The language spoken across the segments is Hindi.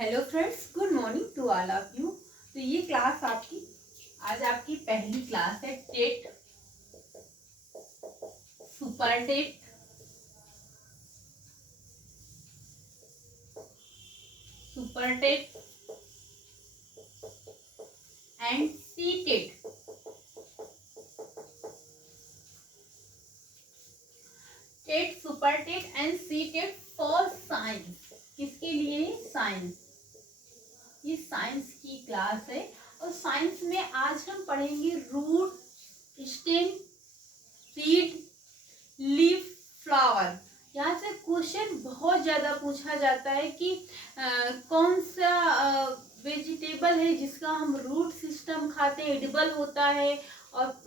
Hello friends, good morning to all of you. तो ये क्लास आज आपकी पहली क्लास है। TET, super TET, super TET and C TET. TET, super TET and C TET for science. किसके लिए? साइंस। ये साइंस की क्लास है और साइंस में आज हम पढ़ेंगे root, stem, seed, leaf, flower. यहाँ से क्वेश्चन बहुत ज्यादा पूछा जाता है कि कौन सा वेजिटेबल है जिसका हम रूट सिस्टम खाते हैं, एडिबल होता है, और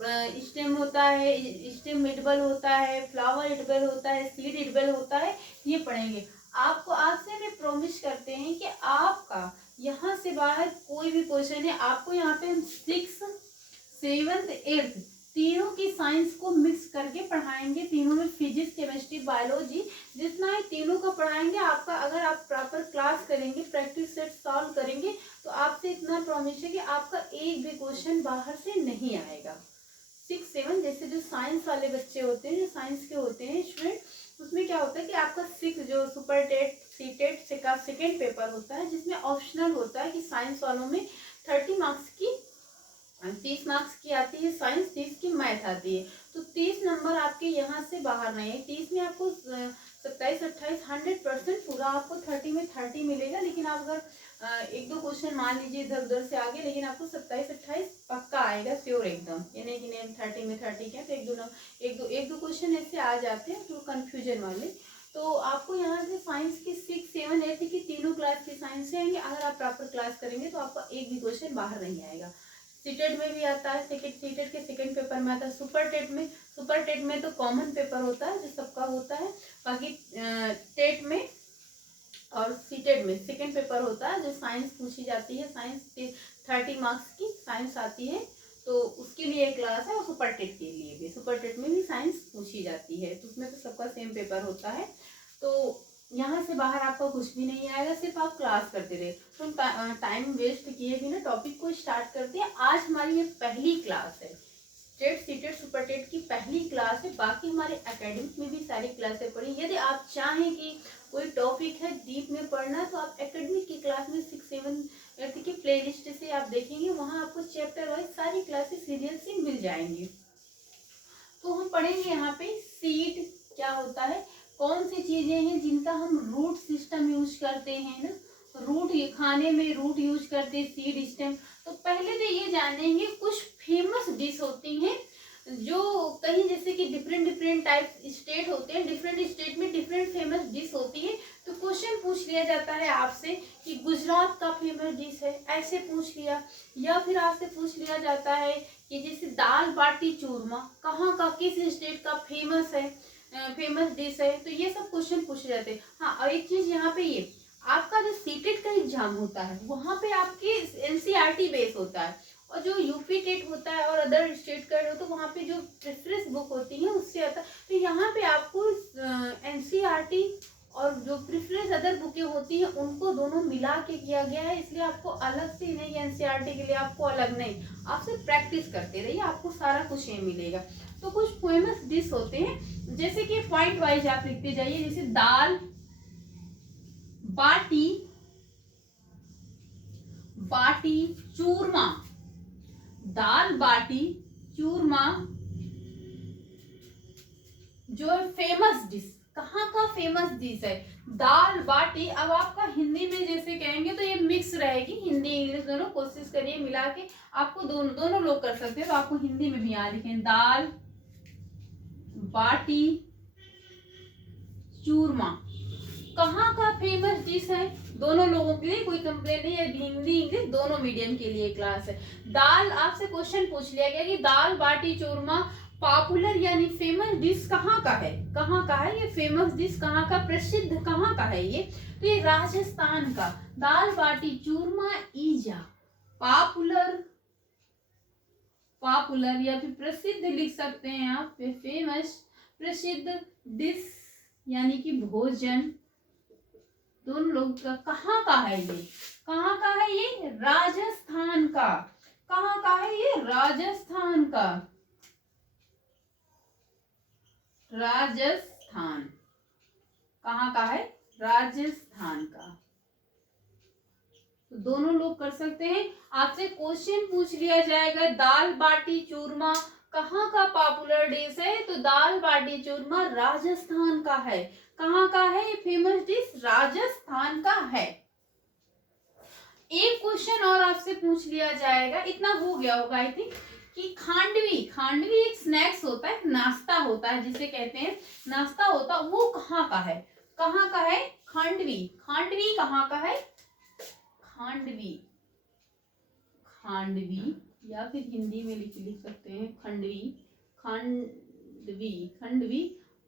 स्टेम होता है, स्टेम एडिबल होता है, फ्लावर एडिबल होता है, सीड एडिबल होता है। ये पढ़ेंगे। आपको आज से भी प्रॉमिस करते हैं कि आपका यहाँ से बाहर कोई भी क्वेश्चन है, आपको यहाँ पे हम 6, 7, 8 तीनों की साइंस को मिक्स करके पढ़ाएंगे। तीनों में फिजिक्स, केमिस्ट्री, बायोलॉजी, जितना है तीनों का पढ़ाएंगे। आपका अगर आप प्रॉपर क्लास करेंगे, प्रैक्टिस सेट सॉल्व करेंगे, तो आपसे इतना प्रॉमिस है कि आपका एक भी क्वेश्चन बाहर से नहीं आएगा। 6, 7 जैसे जो साइंस वाले बच्चे होते हैं, जो साइंस के होते हैं स्टूडेंट, उसमें क्या होता है कि आपका 6 जो सुपर टेट, सी टेट का सेकेंड पेपर होता है, जिसमें ऑप्शनल होता है कि साइंस वालों में 30 मार्क्स की 30 मार्क्स की आती है साइंस, 30 की मैथ आती है। तो 30 नंबर आपके यहाँ से बाहर नहीं है। 30 में आपको 27, 28 100% पूरा आपको 30 में 30 मिलेगा। लेकिन आप अगर एक दो क्वेश्चन मान लीजिए इधर उधर से आगे, लेकिन आपको 27, 28 पक्का आएगा, श्योर एकदम। ये नहीं कि नहीं 30 में 30 क्या, तो एक दो क्वेश्चन ऐसे आ जाते हैं जो कंफ्यूजन वाले। तो आपको यहाँ से साइंस की 6, 7, 8 की तीनों क्लास की साइंस से आएंगे। अगर आप प्रॉपर क्लास करेंगे तो आपका एक भी क्वेश्चन बाहर नहीं आएगा। सीटेट में भी आता है, सीटेट के सेकंड पेपर में आता है। सुपर टेट में तो कॉमन पेपर होता है जो सबका होता है। बाकी टेट में और सीटेट में सेकंड पेपर होता है जो साइंस पूछी जाती है। साइंस 30 मार्क्स की साइंस आती है, तो उसके लिए एक क्लास है। और सुपर टेट के लिए भी, सुपर टेट में भी साइंस पूछी जाती है, तो उसमें तो सबका सेम पेपर होता है। तो यहाँ से बाहर आपका कुछ भी नहीं आएगा, सिर्फ आप क्लास करते रहे। तो हम टाइम वेस्ट किए बिना टॉपिक को स्टार्ट करते हैं। आज हमारी ये पहली क्लास है, टेट, सीटेट, सुपर टेट की पहली क्लास है। बाकी हमारे एकेडमिक में भी सारी क्लासें पढ़ी। यदि आप चाहें कि कोई टॉपिक है डीप में पढ़ना, तो आप एकेडमिक की क्लास में 6, 7, 8 की प्ले लिस्ट से आप देखेंगे, वहाँ आपको चैप्टर वाइज सारी क्लासेस सीरियल से मिल जाएंगी। तो हम पढ़ेंगे यहाँ पे सीड क्या होता है, कौन सी चीजें हैं जिनका हम रूट सिस्टम यूज करते हैं ना, रूट खाने में रूट यूज करते हैं, सीड, स्टेम। तो पहले तो ये जानेंगे कुछ फेमस डिश होती हैं जो कहीं, जैसे कि डिफरेंट डिफरेंट टाइप स्टेट होते हैं, डिफरेंट स्टेट में डिफरेंट फेमस डिश होती है। तो क्वेश्चन पूछ लिया जाता है आपसे कि गुजरात का फेमस डिश है, ऐसे पूछ लिया। या फिर आपसे पूछ लिया जाता है कि जैसे दाल बाटी चूरमा कहाँ का, किस स्टेट का फेमस है, फेमस डिश है। तो ये सब क्वेश्चन पूछे जाते हैं। हाँ, और एक चीज यहाँ पे, ये आपका जो सीटेट का एग्जाम होता है, वहां पे आपकी एनसीईआरटी बेस होता है। और जो यूपी टेट होता है और अदर स्टेट का हो, तो वहाँ पे जो प्रेफरेंस बुक होती है उससे आता है। तो यहाँ पे आपको एनसीईआरटी और जो प्रेफरेंस अदर बुकें होती हैं उनको दोनों मिला के किया गया है। इसलिए आपको अलग से नहीं, एनसीईआरटी के लिए आपको अलग नहीं, आप सिर्फ प्रैक्टिस करते रहिए, आपको सारा कुछ ये मिलेगा। तो कुछ फेमस डिश होते हैं, जैसे कि पॉइंट वाइज आप लिखते जाइए। जैसे दाल बाटी, बाटी चूरमा, दाल बाटी चूरमा जो फेमस डिश, कहाँ का फेमस डिश है दाल बाटी। अब आपका हिंदी में जैसे कहेंगे तो ये मिक्स रहेगी, हिंदी इंग्लिश दोनों, कोशिश करिए मिला के। आपको दोनों दोनों लोग कर सकते हैं, तो आपको हिंदी में भी यहाँ लिखें दाल बाटी चूरमा, कहाँ का फेमस डिश है। दोनों लोगों के लिए कोई कंप्लेन नहीं है, हिंदी इंग्लिश दोनों मीडियम के लिए क्लास है। दाल, आपसे क्वेश्चन पूछ लिया गया कि दाल बाटी चूरमा पॉपुलर यानी फेमस डिश कहाँ का है, कहाँ का है ये फेमस डिश, कहाँ का, प्रसिद्ध कहाँ का है ये। तो ये राजस्थान का दाल बाटी चूरमा ईजा पॉपुलर, पॉपुलर या फिर प्रसिद्ध लिख सकते हैं आप, फेमस, प्रसिद्ध डिश यानी कि भोजन, दोनों लोग का कहाँ का है ये, कहाँ का है ये, राजस्थान का। कहाँ का है ये, राजस्थान का, राजस्थान। कहाँ का है, राजस्थान का। तो दोनों लोग कर सकते हैं। आपसे क्वेश्चन पूछ लिया जाएगा, दाल बाटी चूरमा कहाँ का पॉपुलर डिश है, तो दाल बाटी चूरमा राजस्थान का है। कहाँ का है ये फेमस डिश, राजस्थान का है। एक क्वेश्चन और आपसे पूछ लिया जाएगा, इतना हो गया होगा आई थिंक, कि खांडवी, खांडवी एक स्नैक्स होता है, नाश्ता होता है जिसे कहते हैं, नाश्ता होता, वो कहाँ का है, कहाँ का है खांडवी, खांडवी कहाँ का है, खांडवी, खांडवी, या फिर हिंदी में लिख सकते हैं खंडवी, खांडवी, खंडवी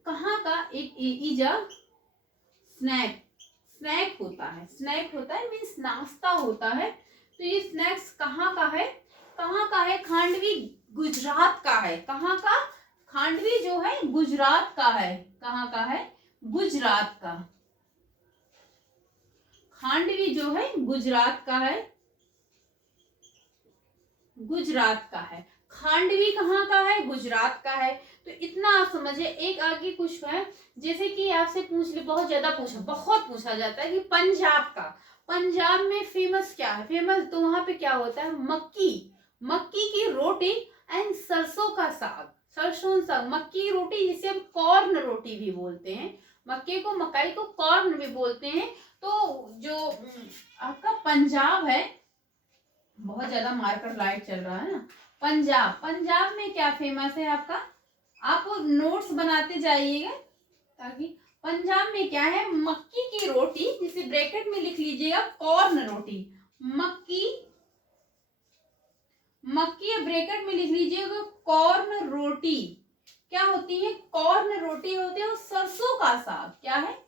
कहाँ का, एक इज अ स्नैक, स्नैक होता है, स्नैक होता है मीन्स नाश्ता होता है। तो ये स्नैक्स कहाँ का है, कहाँ का है, खांडवी गुजरात का है। कहाँ का, खांडवी जो है गुजरात का है। कहाँ का है, गुजरात का। खांडवी जो है गुजरात का है, गुजरात का है। खांडवी कहाँ का है, गुजरात का है। तो इतना आप समझिए। एक आगे कुछ है, जैसे कि आपसे पूछ ले, बहुत ज्यादा बहुत पूछा जाता है कि पंजाब का, पंजाब में फेमस क्या है, फेमस तो वहां पे क्या होता है, मक्की, मक्की की रोटी एंड सरसों का साग, सरसों साग, मक्की की रोटी जिसे हम कॉर्न रोटी भी बोलते हैं, मक्के को, मकाई को कॉर्न भी बोलते हैं। तो जो आपका पंजाब है, बहुत ज्यादा मार्कर लाइट चल रहा है ना, पंजाब, पंजाब में क्या फेमस है आपका, आप नोट्स बनाते जाइएगा ताकि, पंजाब में क्या है, मक्की की रोटी, जिसे ब्रैकेट में लिख लीजिएगा कॉर्न रोटी, मक्की, मक्की ब्रैकेट में लिख लीजिएगा कॉर्न रोटी। क्या होती है, कॉर्न रोटी होती है, और सरसों का साग, क्या है,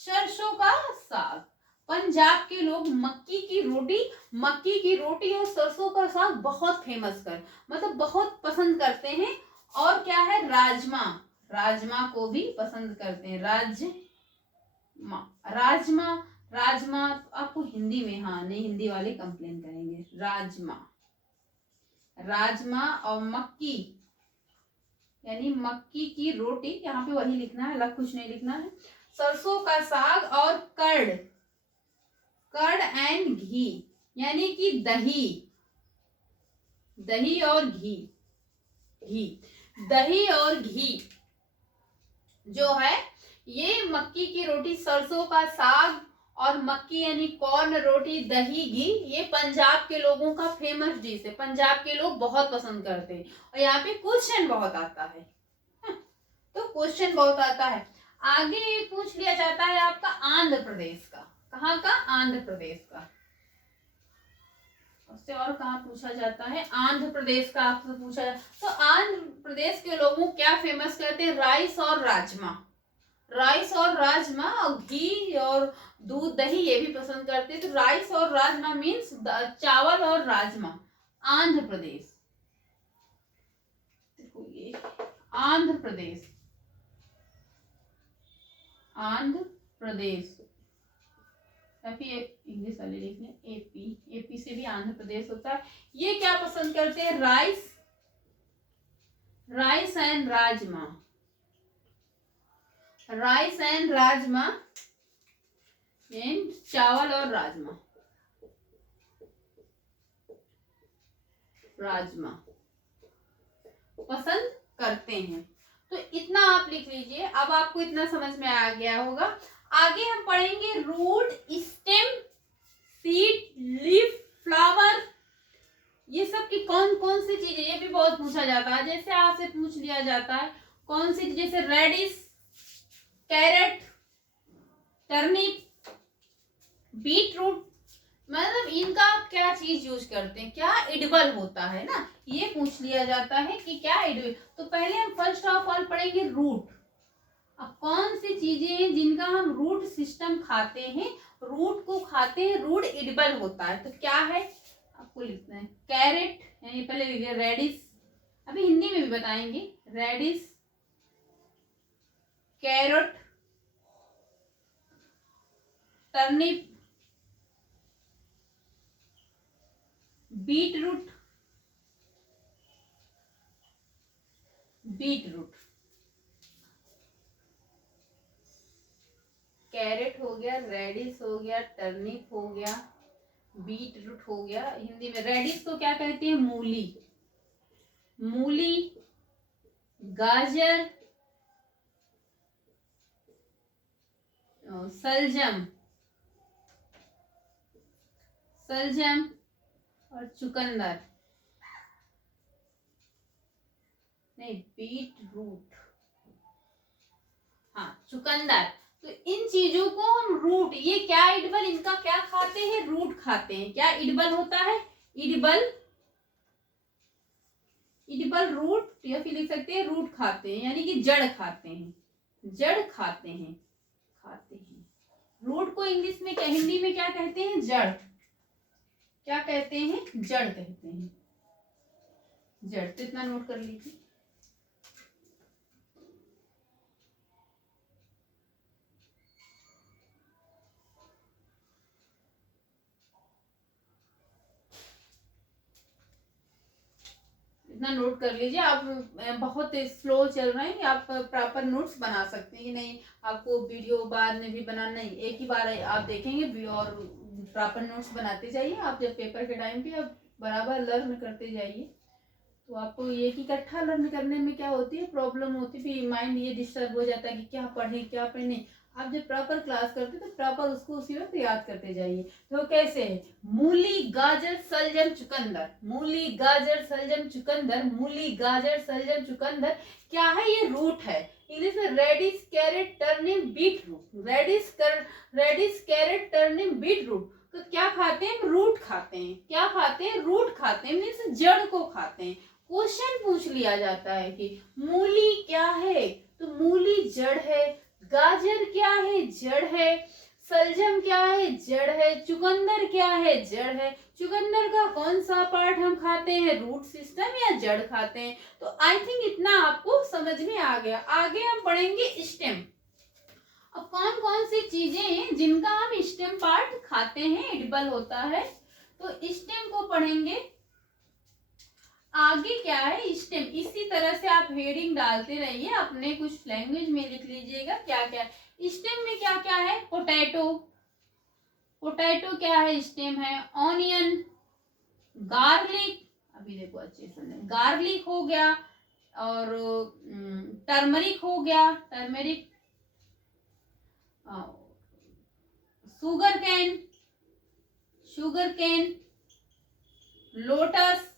सरसों का साग। पंजाब के लोग मक्की की रोटी, मक्की की रोटी और सरसों का साग बहुत फेमस कर, मतलब बहुत पसंद करते हैं। और क्या है, राजमा, राजमा को भी पसंद करते हैं, राजमा, राजमा, राजमा आपको हिंदी में, हाँ नहीं हिंदी वाले कंप्लेन करेंगे, राजमा, राजमा और मक्की, यानी मक्की की रोटी, यहाँ पे वही लिखना है, अलग कुछ नहीं लिखना है, सरसों का साग और कर्ड, कर्ड एंड घी, यानी कि दही, दही और घी, घी, दही और घी जो है, ये मक्की की रोटी, सरसों का साग और मक्की यानी कॉर्न रोटी, दही, घी, ये पंजाब के लोगों का फेमस डिश है, पंजाब के लोग बहुत पसंद करते हैं। और यहाँ पे क्वेश्चन बहुत आता है, तो क्वेश्चन बहुत आता है। आगे पूछ लिया जाता है आपका आंध्र प्रदेश का, कहाँ का, आंध्र प्रदेश का। उससे और कहाँ पूछा जाता है, आंध्र प्रदेश का आपसे पूछा जाता, तो आंध्र प्रदेश के लोगों क्या फेमस करते हैं, राइस और राजमा, राइस और राजमा, और घी और दूध दही ये भी पसंद करते हैं। तो राइस और राजमा मीन्स चावल और राजमा, आंध्र प्रदेश, देखो ये आंध्र प्रदेश, आंध्र प्रदेश, इंग्लिश वाले लिखने, एपी, एपी से भी आंध्र प्रदेश होता है। ये क्या पसंद करते हैं, rice, rice and rajma, rice and rajma, and चावल और राजमा, राजमा पसंद करते हैं। तो इतना आप लिख लीजिए। अब आपको इतना समझ में आ गया होगा। आगे हम पढ़ेंगे root, stem, seed, leaf, flower, ये सब की कौन कौन सी चीजें, ये भी बहुत पूछा जाता है। जैसे आपसे पूछ लिया जाता है कौन सी, जैसे reddish, carat, turnip, beet root, मतलब इनका क्या चीज यूज करते हैं, क्या एडिबल होता है ना, ये पूछ लिया जाता है कि क्या एडिबल। तो पहले हम फर्स्ट ऑफ ऑल पढ़ेंगे रूट। अब कौन सी चीजें हैं जिनका हम रूट सिस्टम खाते हैं, रूट को खाते हैं, रूट एडिबल होता है, तो क्या है आपको लिखना है, कैरेट, यानी पहले लिखिए रेडिश, अभी हिंदी में भी बताएंगे, reddish, carat, turnip, beet root, beet root, carat हो गया, रेडिस हो गया, टर्निप हो गया, बीट रूट हो गया। हिंदी में रेडिस को क्या कहते हैं? मूली, मूली, गाजर, सलजम, सलजम और चुकंदर, नहीं बीट रूट, हाँ चुकंदर। तो इन चीजों को हम रूट, ये क्या इडबल, इनका क्या खाते हैं? रूट खाते हैं। क्या इडबल होता है? इडबल, इडबल रूट, या फिर लिख सकते हैं रूट खाते हैं, यानी कि जड़ खाते हैं, जड़ खाते हैं, खाते हैं। रूट को इंग्लिश में क्या, हिंदी में क्या कहते हैं? जड़। क्या कहते हैं? जड़ कहते हैं, जड़। तो इतना नोट कर लीजिए। इतना नोट कर लीजिए। आप बहुत स्लो चल रहे हैं, आप प्रॉपर नोट्स बना सकते हैं कि नहीं, आपको वीडियो बाद में भी बनाना नहीं, एक ही बार आप देखेंगे और प्रॉपर नोट्स बनाते जाइए। आप जब पेपर के टाइम पे आप बराबर लर्न करते जाइए, तो आपको ये कि इकट्ठा लर्न करने में क्या होती है, प्रॉब्लम होती है, फिर माइंड ये डिस्टर्ब हो जाता है कि क्या पढ़ें क्या पढ़ें। नहीं, आप जब प्रॉपर क्लास करते तो प्रॉपर उसको उसी वक्त याद करते जाइए। तो कैसे है? मूली, गाजर, सलजम, चुकंदर, मूली, गाजर, सलजम, चुकंदर, मूली, गाजर, सलजम, चुकंदर। क्या है? ये रूट है। इंग्लिश में reddish, carat, turnip, beet root. Reddish, carat, turnip, beet root. तो क्या खाते हैं? रूट खाते हैं। क्या खाते हैं? रूट खाते हैं, मीन्स जड़ को खाते हैं। क्वेश्चन पूछ लिया जाता है कि मूली क्या है, तो मूली जड़ है। गाजर क्या है? जड़ है। सलजम क्या है? जड़ है। चुकंदर क्या है? जड़ है। चुकंदर का कौन सा पार्ट हम खाते हैं? रूट सिस्टम या जड़ खाते हैं। तो आई थिंक इतना आपको समझ में आ गया। आगे हम पढ़ेंगे स्टेम। अब कौन कौन सी चीजें हैं जिनका हम स्टेम पार्ट खाते हैं, एडिबल होता है, तो स्टेम को पढ़ेंगे। आगे क्या है? स्टेम। इसी तरह से आप हेडिंग डालते रहिए, अपने कुछ लैंग्वेज में लिख लीजिएगा क्या क्या है स्टेम में। क्या क्या है? पोटैटो, पोटैटो क्या है? स्टेम है। ऑनियन, गार्लिक, अभी देखो अच्छे से, गार्लिक हो गया, और टर्मरिक हो गया, turmeric, sugar cane, sugar cane, lotus,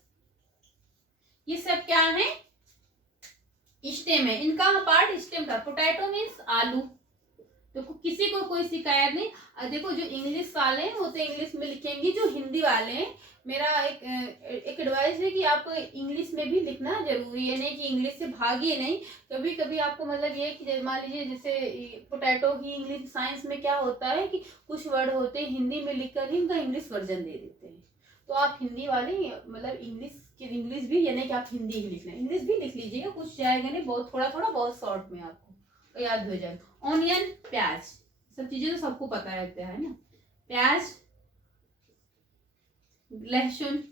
ये सब क्या है? स्टेम है। इनका पार्ट स्टेम का। पोटैटो मीन्स आलू। देखो किसी को कोई शिकायत नहीं। देखो जो इंग्लिश वाले हैं वो तो इंग्लिश में लिखेंगे, जो हिंदी वाले हैं, मेरा एक एडवाइस है कि आप इंग्लिश में भी लिखना जरूरी है, नहीं कि इंग्लिश से भागिए नहीं। कभी कभी आपको मतलब ये कि मान लीजिए जैसे पोटैटो की इंग्लिश, साइंस में क्या होता है कि कुछ वर्ड होते हैं हिंदी में लिखकर ही उनका इंग्लिश वर्जन दे देते हैं। तो आप हिंदी वाले मतलब इंग्लिश भी, यानी कि आप हिंदी ही लिखना, इंग्लिश भी लिख लीजिएगा, कुछ जाएगा नहीं, बहुत थोड़ा थोड़ा, बहुत शॉर्ट में आपको याद हो जाएगा। ऑनियन, प्याज, सब चीजें तो सबको पता रहता है ना। प्याज, लहसुन,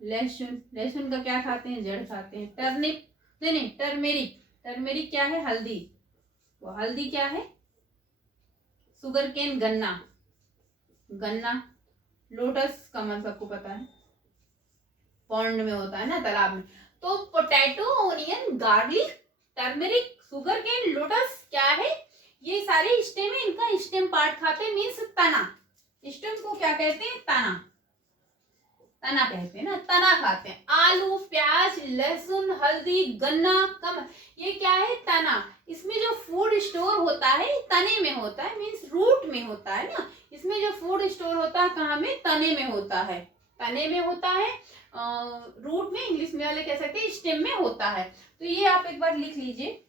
लहसुन, लहसुन का क्या खाते हैं? जड़ खाते हैं। टर्निप, नहीं, टर्मेरिक, टर्मेरिक क्या है? हल्दी, वो हल्दी क्या है? शुगर केन, गन्ना, गन्ना। लोटस का मतलब सबको पता है, पॉन्ड में होता है ना, तालाब में। तो potato, onion, garlic, turmeric, sugar cane, lotus क्या है? ये सारे स्टेम है। इनका स्टेम पार्ट खाते हैं, मीन्स तना। स्टेम को क्या कहते हैं? तना, तना कहते हैं ना, तना खाते हैं। आलू, प्याज, लहसुन, हल्दी, गन्ना, कम, ये क्या है? तना। इसमें जो फूड स्टोर होता है तने में होता है, मीन्स रूट में होता है ना। इसमें जो फूड स्टोर होता है कहाँ में? तने में होता है, तने में होता है। रूट में इंग्लिश में वाले कह सकते हैं स्टेम में होता है। तो ये आप एक बार लिख लीजिए।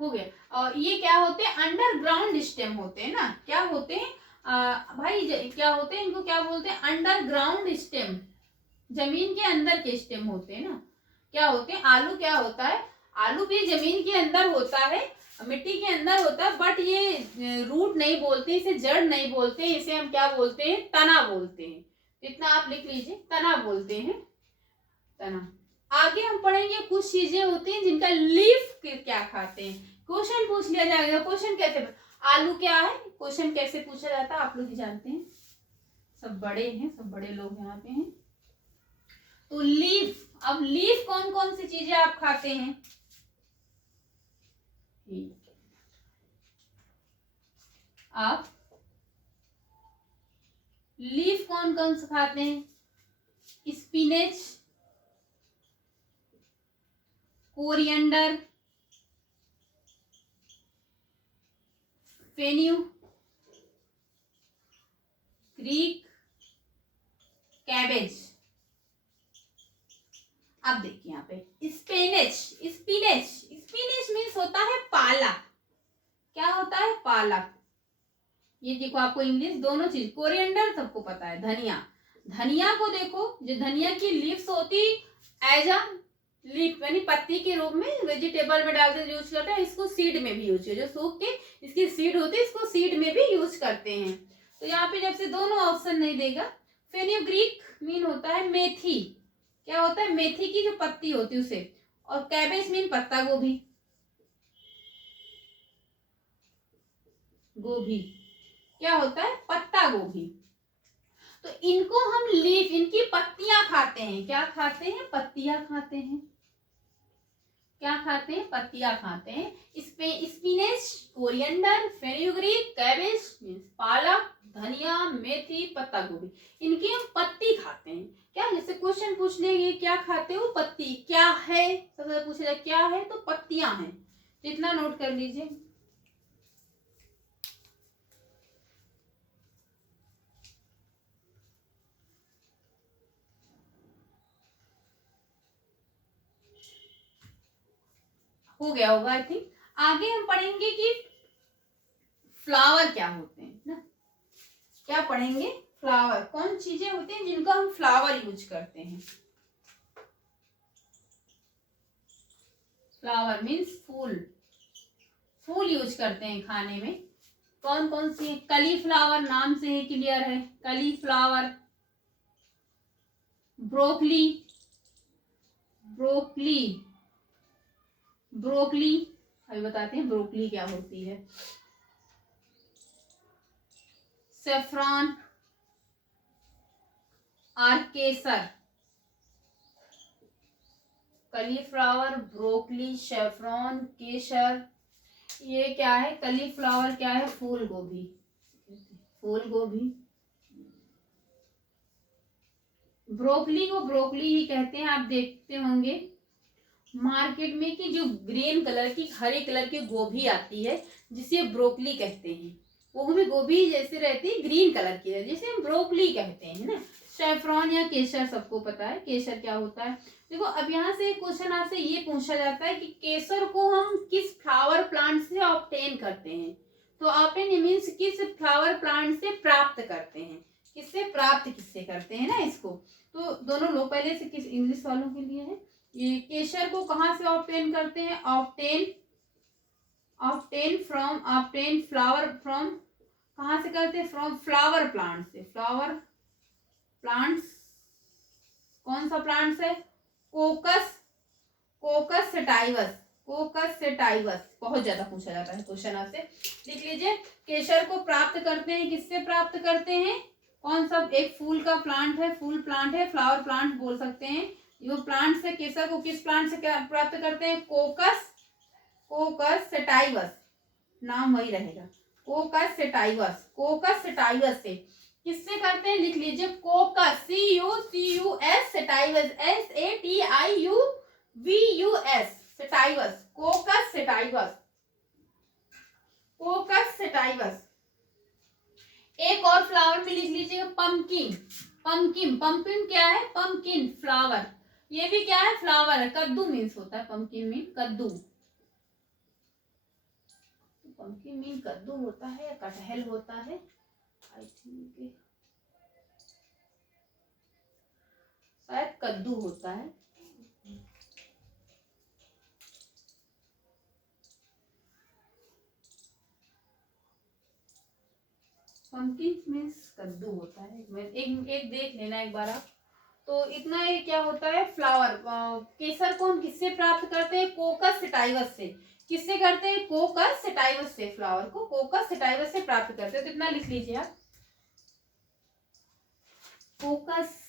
हो गया। और ये क्या होते हैं? अंडरग्राउंड स्टेम होते हैं ना। क्या होते हैं? भाई क्या होते हैं, इनको क्या बोलते हैं, अंडरग्राउंड स्टेम, जमीन के अंदर के स्टेम होते हैं ना। क्या होते हैं, आलू क्या होता है, आलू भी जमीन के अंदर होता है, मिट्टी के अंदर होता है, बट ये रूट नहीं बोलते, इसे जड़ नहीं बोलते, इसे हम क्या बोलते हैं, तना बोलते हैं। इतना आप लिख लीजिए, तना बोलते हैं, तना। आगे हम पढ़ेंगे कुछ चीजें होती हैं जिनका लीफ क्या खाते हैं। क्वेश्चन पूछ लिया जाएगा, क्वेश्चन कैसे, आलू क्या है, क्वेश्चन कैसे पूछा जाता है आप लोग ही जानते हैं, सब बड़े हैं, सब बड़े लोग यहाँ पे हैं। तो लीफ, अब लीफ कौन कौन सी चीजें आप खाते हैं, आप लीफ कौन कौन से खाते हैं, स्पिनेच, कोरिएंडर, फेन्यूग्रीक, कैबेज। अब देखिए यहाँ पे स्पिनेच, स्पिनेच, स्पिनेच मीन्स होता है पालक, क्या होता है, पालक। ये देखो आपको इंग्लिश दोनों चीज, कोरिएंडर सबको पता है, धनिया, धनिया को देखो, जो धनिया की लीव्स होती एज अ लीफ यानी पत्ती के रूप में वेजिटेबल में डालते यूज करते हैं, इसको सीड में भी यूज किया, जो सूख के इसकी सीड होती है इसको सीड में भी यूज करते हैं। तो यहाँ पे जब से दोनों ऑप्शन नहीं देगा, फेन्यूग्रीक मीन होता है मेथी, क्या होता है, मेथी की जो पत्ती होती है उसे, और कैबेज मीन पत्ता गोभी, गोभी क्या होता है, पत्ता गोभी। तो इनको हम लीफ, इनकी पत्तियां खाते हैं, क्या खाते हैं, पत्तियां खाते हैं, क्या खाते हैं, पत्तियां खाते हैं। Spinach, coriander, fenugreek, cabbage means पालक, धनिया, मेथी, पत्ता गोभी, इनकी हम पत्ती खाते हैं। क्या, जैसे क्वेश्चन पूछ ले, ये क्या खाते हो, पत्ती, क्या है, सबसे पूछा जाए क्या है, तो पत्तियां हैं, जितना नोट कर लीजिए। हो गया होगा आई थिंक। आगे हम पढ़ेंगे कि फ्लावर क्या होते हैं ना, क्या पढ़ेंगे, फ्लावर कौन चीजें होती हैं जिनको हम फ्लावर यूज करते हैं। फ्लावर मीन्स फूल, फूल यूज करते हैं खाने में, कौन कौन सी है, कलीफ्लावर नाम से ही क्लियर है, कलीफ्लावर, ब्रोकली, ब्रोकली, ब्रोकली अभी बताते हैं ब्रोकली क्या होती है, सेफ्रॉन और केसर, कलीफ्लावर, ब्रोकली, सेफ्रॉन, केसर, ये क्या है, कलीफ्लावर क्या है, फूल गोभी, फूल गोभी। ब्रोकली को ब्रोकली ही कहते हैं, आप देखते होंगे मार्केट में कि जो ग्रीन कलर की, हरे कलर की गोभी आती है जिसे ब्रोकली कहते हैं, वो भी गोभी जैसे रहती है, ग्रीन कलर की है, जिसे हम ब्रोकली कहते हैं ना। सैफरॉन या केसर सबको पता है, केसर क्या होता है। देखो अब यहाँ से क्वेश्चन आपसे ये पूछा जाता है कि केसर को हम किस फ्लावर प्लांट से ऑब्टेन करते हैं, तो ऑब्टेन मीन्स किस फ्लावर प्लांट से प्राप्त करते हैं, किससे प्राप्त किससे करते हैं ना इसको। तो दोनों लोग पहले से किस इंग्लिश वालों के लिए है, ये केसर को कहाँ से ऑब्टेन करते हैं, obtain, obtain from, obtain flower from, कहाँ से करते हैं, फ्रॉम फ्लावर प्लांट से, फ्लावर प्लांट्स, कौन सा प्लांट्स है, कोकस, कोकस सेटाइवस, कोकस सेटाइवस, बहुत ज्यादा पूछा जाता है क्वेश्चन आपसे, लिख लीजिए। केसर को प्राप्त करते हैं, किससे प्राप्त करते हैं, कौन सा, एक फूल का प्लांट है, फूल प्लांट है, फ्लावर प्लांट बोल सकते हैं, जो प्लांट से, केसर को किस प्लांट से प्राप्त करते हैं, कोकस, कोकस सेटाइवस, नाम वही रहेगा, कोकस सेटाइवस, कोकस सेटाइवस से, किससे करते हैं, लिख लीजिए, कोकस, CUCUS sativus, SATIUVUS sativus, कोकस sativus, कोकस sativus. एक और फ्लावर पे लिख लीजिएगा, पंपकिन, पंपकिन, पंपकिन क्या है, पंपकिन फ्लावर, ये भी क्या है, फ्लावर है, कद्दू मीन्स होता है, पंपकिन मीन कद्दू, पंपकिन मीन कद्दू होता है, कटहल होता है, आई थिंक शायद कद्दू होता है। पंकिन में कद्दू होता है। एक देख लेना एक बार आप। तो इतना ये क्या होता है, फ्लावर। केसर को हम किससे प्राप्त करते हैं, कोकस सेटाइवस से। किससे करते हैं, कोकस सेटाइवस से। फ्लावर को कोकस सेटाइवस से प्राप्त करते हैं। तो इतना लिख लीजिए आप, कोकस,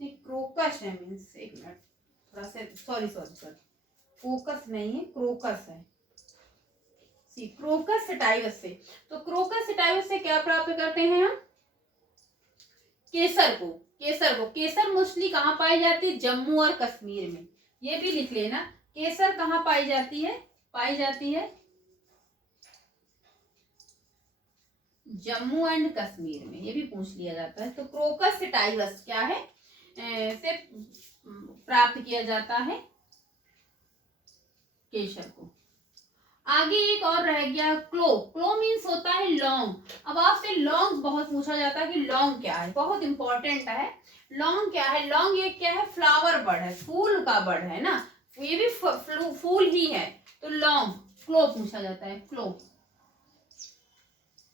क्रोकस है मीन्स, एक मिनट थोड़ा सा, सॉरी कोकस नहीं है, क्रोकस है। सी क्रोकस सेटाइवस से। तो क्रोकस सेटाइवस से क्या प्राप्त करते हैं हम, केसर को। केसर मोस्टली कहाँ पाई जाती है, जम्मू और कश्मीर में। ये भी लिख लेना, केसर कहाँ पाई जाती है जम्मू एंड कश्मीर में। ये भी पूछ लिया जाता है। तो क्रोकस सेटाइवस क्या है, से प्राप्त किया जाता है केसर को। आगे एक और रह गया, क्लो मीन्स होता है लौंग। अब आपसे लौंग बहुत पूछा जाता है कि लौंग क्या है, बहुत इंपॉर्टेंट है। लौंग क्या है, लौंग ये क्या है, फ्लावर बर्ड है, फूल का बर्ड है ना, ये भी फूल ही है। तो लौंग, क्लो पूछा जाता है, क्लो।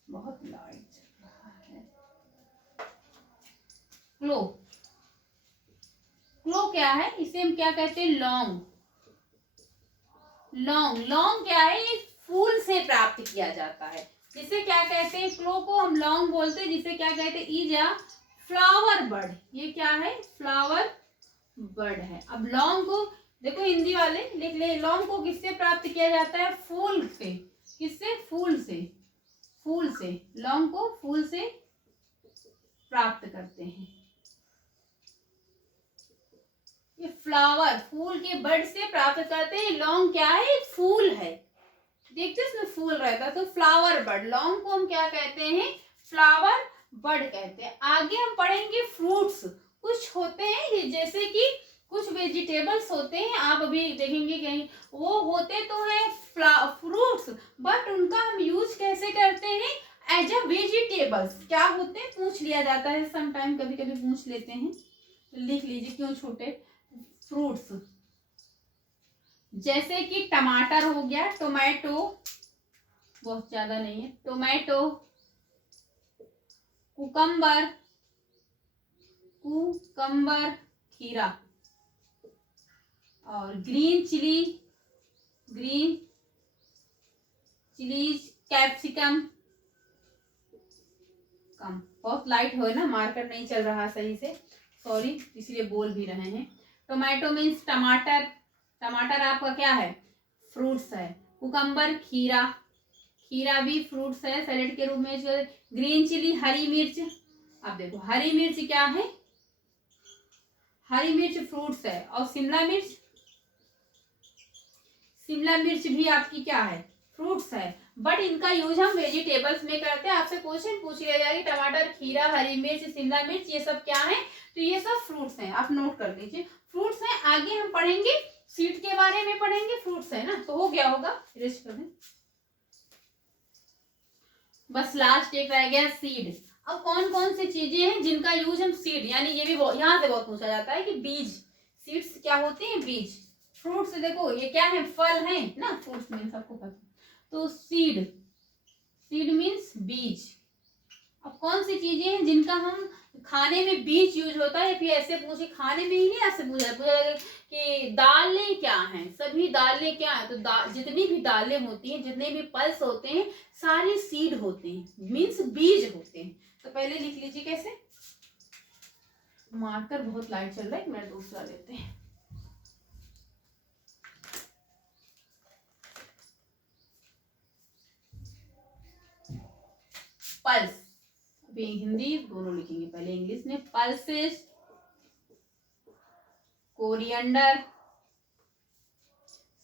बहुत लाइट चल रहा है। क्लो क्या है, इसे हम क्या कहते हैं, लौंग। लौंग क्या है, ये फूल से प्राप्त किया जाता है। जिसे क्या कहते हैं, क्लो को हम लौंग बोलते हैं। जिसे क्या कहते हैं, इज अ फ्लावर बर्ड। ये क्या है, फ्लावर बर्ड है। अब लौंग को देखो, हिंदी वाले लिख ले, लौंग को किससे प्राप्त किया जाता है, फूल से। किससे, फूल से। लौंग को फूल से प्राप्त करते हैं। ये फ्लावर, फूल के बर्ड से प्राप्त करते हैं। लौंग क्या है, फूल है, देखते इसमें फूल रहता है। तो फ्लावर बर्ड, लौंग को हम क्या कहते हैं, फ्लावर बर्ड कहते हैं। आगे हम पढ़ेंगे फ्रूट्स। कुछ होते हैं जैसे कि कुछ वेजिटेबल्स होते हैं, आप अभी देखेंगे कहीं, वो होते तो हैं फ्रूट्स, बट उनका हम यूज कैसे करते हैं, एज अ वेजिटेबल्स। क्या होते हैं, पूछ लिया जाता है समटाइम, कभी कभी पूछ लेते हैं। तो लिख लीजिए, क्यों छूटे, फ्रूट्स जैसे कि टमाटर हो गया, टोमेटो, बहुत ज्यादा नहीं है, टोमेटो, कुकम्बर, खीरा, और ग्रीन चिलीज, कैप्सिकम। कम, बहुत लाइट हो ना, मार्कर नहीं चल रहा सही से, सॉरी, इसलिए बोल भी रहे हैं। टोमेटो मीन्स टमाटर आपका क्या है, फ्रूट्स है। कुकम्बर, खीरा भी फ्रूट्स है, सैलेड के रूप में। ग्रीन चिली, हरी मिर्च। अब देखो, हरी मिर्च क्या है, हरी मिर्च फ्रूट्स है। और शिमला मिर्च भी आपकी क्या है, फ्रूट्स है। बट इनका यूज हम वेजिटेबल्स में करते हैं। आपसे क्वेश्चन पूछ लिया जाएगा, टमाटर, खीरा, हरी मिर्च, शिमला मिर्च, ये सब क्या है, तो ये सब फ्रूट्स हैं, आप नोट कर लीजिए, फ्रूट्स हैं। आगे हम पढ़ेंगे सीड के बारे में, पढ़ेंगे, फ्रूट्स है ना, तो हो गया होगा, इरेज कर दें। बस लास्ट एक रह गया, सीड। अब कौन कौन सी चीजें हैं जिनका यूज हम सीड, यानी ये भी यहाँ से बहुत पूछा जाता है कि बीज, सीड्स क्या होते हैं, बीज। फ्रूट्स देखो, ये क्या है, फल है ना, फ्रूट्स मीन्स सबको पता। तो सीड मीन्स बीज। अब कौन सी चीजें हैं जिनका हम खाने में बीज यूज होता है, फिर ऐसे पूछे, खाने में ही नहीं, ऐसे पूछा कि दालें क्या हैं, सभी दालें क्या है, तो जितनी भी दालें होती हैं, जितने भी पल्स होते हैं, सारे सीड होते हैं, मीन्स बीज होते हैं। तो पहले लिख लीजिए कैसे, मार्कर बहुत लाइट चल रहा है, मैं दूसरा लेते हैं। पल्स, अभी हिंदी दोनों लिखेंगे, पहले इंग्लिश में। पल्सेस, कोरिएंडर,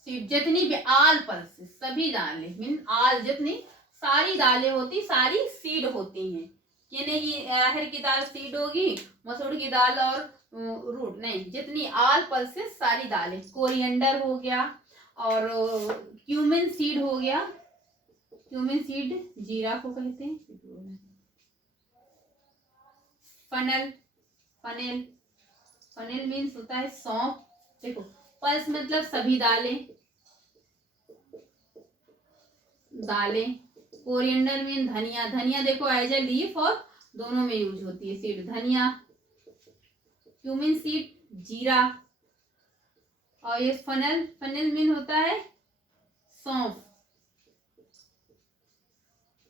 जितनी भी आल पल्सेस, सभी दालें, मीन आल, जितनी सारी दालें होती, सारी सीड होती हैं। ये नहीं अरहर की दाल सीड होगी, मसूर की दाल और रूट नहीं, जितनी आल पल्सेस सारी दालें। कोरिएंडर हो गया, और क्यूमिन सीड हो गया, क्यूमिन सीड जीरा को कहते हैं, फनल, फनेल, फनेल मीन्स होता है सौंफ। देखो पल्स मतलब सभी दालें, दालें। कोरिएंडर मीन धनिया, धनिया देखो एज ए लीफ और दोनों में यूज होती है सीड, धनिया। क्यूमिन सीड जीरा। और ये फनल, फनल मीन होता है सौंफ।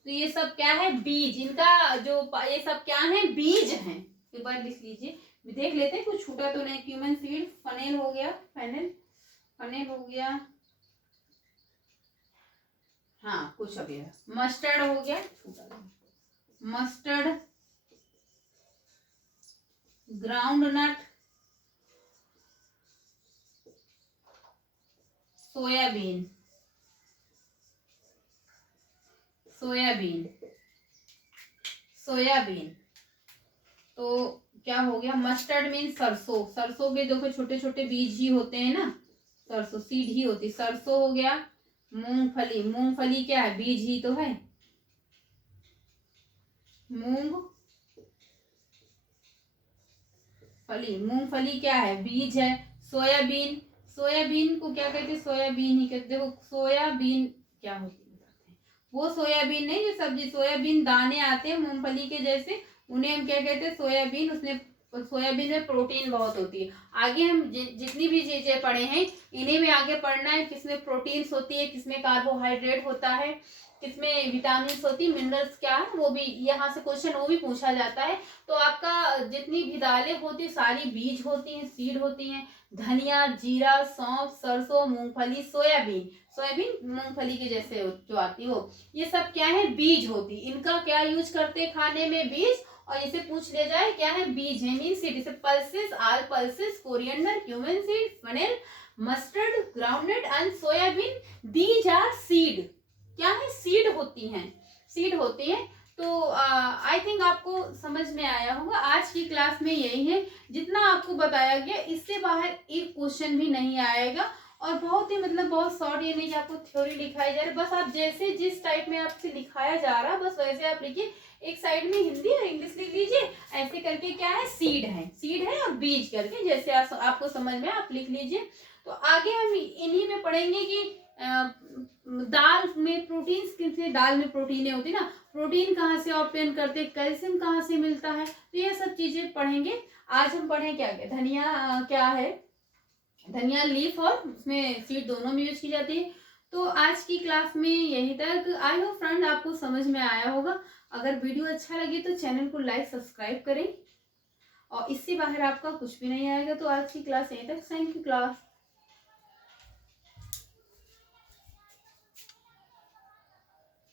तो ये सब क्या है, बीज। इनका जो ये सब क्या है, बीज हैं। एक बार लिख लीजिए, देख लेते हैं कुछ छूटा तो नहीं। क्यूमिन सीड, फनेल हो गया, फनेल, फनेल हो गया, हाँ कुछ अभी है। मस्टर्ड हो गया, छूटा, मस्टर्ड, ग्राउंड नट, सोयाबीन, सोयाबीन, सोयाबीन। तो क्या हो गया, मस्टर्ड मीन सरसों, सरसों के देखो छोटे छोटे बीज ही होते हैं ना, सरसों सीड ही होती। सरसों हो गया। मूंगफली, मूंगफली क्या है, बीज ही तो है, मूंग फली, मूंगफली क्या है, बीज है। सोयाबीन, सोयाबीन को क्या कहते हैं, सोयाबीन ही कहते। देखो सोयाबीन क्या होती है, वो सोयाबीन नहीं जो सब्जी, सोयाबीन दाने आते हैं मूंगफली के जैसे, उन्हें हम क्या कहते हैं, सोयाबीन। उसमें सोयाबीन में प्रोटीन बहुत होती है। आगे हम जितनी भी चीजें पढ़े हैं इन्हें में आगे पढ़ना है, किसमें प्रोटीन्स होती है, किसमें कार्बोहाइड्रेट होता है, किसमें विटामिन होती है, मिनरल्स क्या है, वो भी यहाँ से क्वेश्चन वो भी पूछा जाता है। तो आपका जितनी भी दालें होती सारी बीज होती हैं, सीड होती हैं। धनिया, जीरा, सौंफ, सरसों, मूंगफली, सोयाबीन, सोयाबीन मूंगफली के जैसे जो आती हो, ये सब क्या है, बीज होती। इनका क्या यूज करते हैं खाने में, बीज। और इसे पूछ लिया जाए क्या है, बीज है मीन सीड। इसे pulses, all pulses, coriander, cumin seed, funnel, mustard, groundnut and soybean, these are seed. क्या है, सीड होती हैं, सीड होती है। तो आई थिंक आपको समझ में आया होगा। आज की क्लास में यही है, जितना आपको बताया गया इससे बाहर एक क्वेश्चन भी नहीं आएगा। और बहुत ही मतलब बहुत शॉर्ट, ये नहीं कि आपको थ्योरी लिखाई जा रही, बस आप जैसे जिस टाइप में आपसे लिखाया जा रहा है बस वैसे आप लिखिए। एक साइड में हिंदी और इंग्लिश लिख लीजिए, ऐसे करके क्या है, सीड है, सीड है और बीज करके जैसे आपको समझ में आप लिख लीजिए। तो आगे हम इन्हीं में पढ़ेंगे कि दाल में प्रोटीन, किससे, दाल में प्रोटीन होती ना, प्रोटीन कहाँ से ऑब्टेन करते, कैल्शियम कहाँ से मिलता है, तो ये सब चीजें पढ़ेंगे। आज हम पढ़े क्या क्या, धनिया क्या है, धनिया लीफ और उसमें सीड दोनों में यूज की जाती है। तो आज की क्लास में यही तक। आई होप फ्रेंड आपको समझ में आया होगा। अगर वीडियो अच्छा लगे तो चैनल को लाइक सब्सक्राइब करें, और इससे बाहर आपका कुछ भी नहीं आएगा। तो आज की क्लास यहीं तक। Thank you class.